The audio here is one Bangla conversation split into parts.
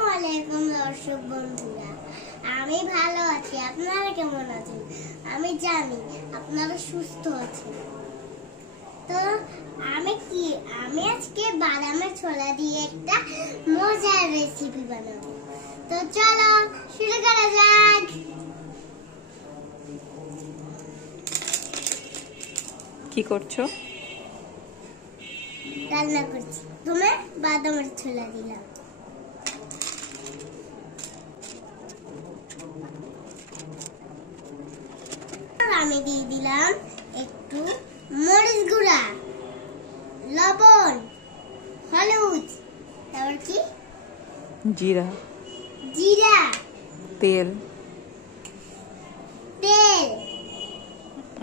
আসসালামু আলাইকুম দর্শক বন্ধুরা, আমি ভালো আছি। আপনারা কেমন আছেন? আমি জানি আপনারা সুস্থ আছেন। তো আমি আজকে বাদামের ছোলা দিয়ে একটা মজার রেসিপি বানাবো। তো চলো শুরু করা যাক। কি করছো? রান্না করছি। তোমার বাদামের ছোলা দিলাম। আমি দিয়ে দিলাম একটু মরিচ গুঁড়া, লবণ, হলুদ, তারপর কি জিরা, তেল।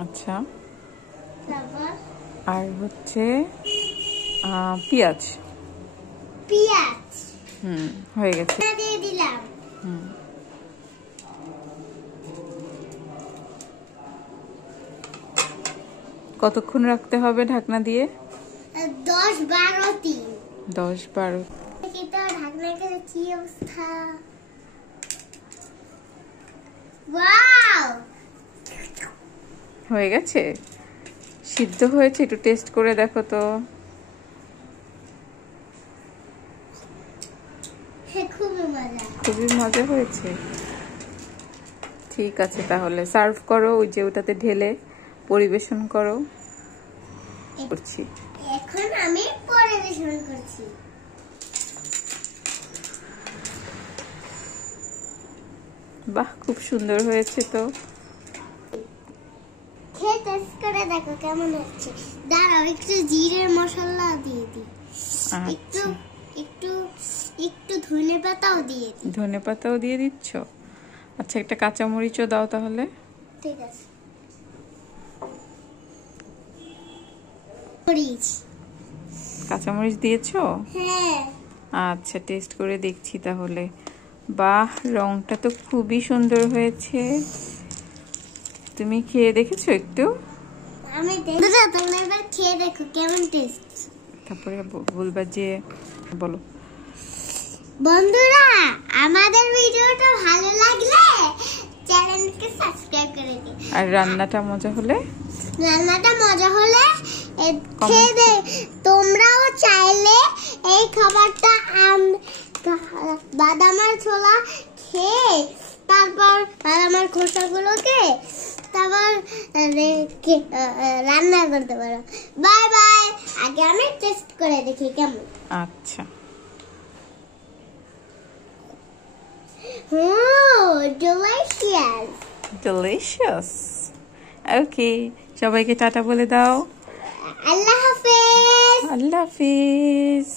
আচ্ছা, তারপর আর হচ্ছে পেঁয়াজ। হয়ে গেছে। দিয়ে দিলাম। কতক্ষণ রাখতে হবে ঢাকনা দিয়ে? 10-12 দিন। 10-12। ঢাকনা করে কি অবস্থা! ওয়াও, হয়ে গেছে, সিদ্ধ হয়েছে। একটু টেস্ট করে দেখো তো। খুবই মজা হয়েছে। ঠিক আছে, তাহলে সার্ভ করো। ওই যে ওটাতে ঢেলে পরিবেশন করো। করছি এখন আমি পরিবেশন করছি। বাহ, খুব সুন্দর হয়েছে। তো খেয়ে টেস্ট করে দেখো কেমন হচ্ছে। দাঁড়াও, একটু জিরের মশলা দিয়ে দিই। একটু একটু একটু ধনেপাতাও দিয়ে দিই। ধনেপাতাও দিয়ে দিচ্ছ? আচ্ছা, একটা কাঁচামরিচও দাও তাহলে। ঠিক আছে। মরিচ, কাঁচামরিচ দিয়েছো? হ্যাঁ। আচ্ছা, টেস্ট করে দেখছি তাহলে। বাহ, রংটা তো খুবই সুন্দর হয়েছে। তুমি খেয়ে দেখেছো একটু? আমি দেখো, তোমরা এবার খেয়ে দেখো কেমন টেস্ট। তারপরে বলবা যে। বলো বন্ধুরা, আমাদের ভিডিওটা ভালো লাগলে চ্যানেলকে সাবস্ক্রাইব করে দিন। আর রান্নাটা মজা হলে খেয়ে দে। তোমরাও চাইলে এই খাবারটা বাদামের ছোলা খেয়ে তারপর বাদামের খোসাগুলোকে তারপর রান্না করতে পারো। Bye bye. আগে আমি টেস্ট করে দেখি কেমন। আচ্ছা। Delicious. ওকে, সবাইকে টাটা বলে দাও। আল্লাহ হাফেজ। আল্লাহ হাফেজ।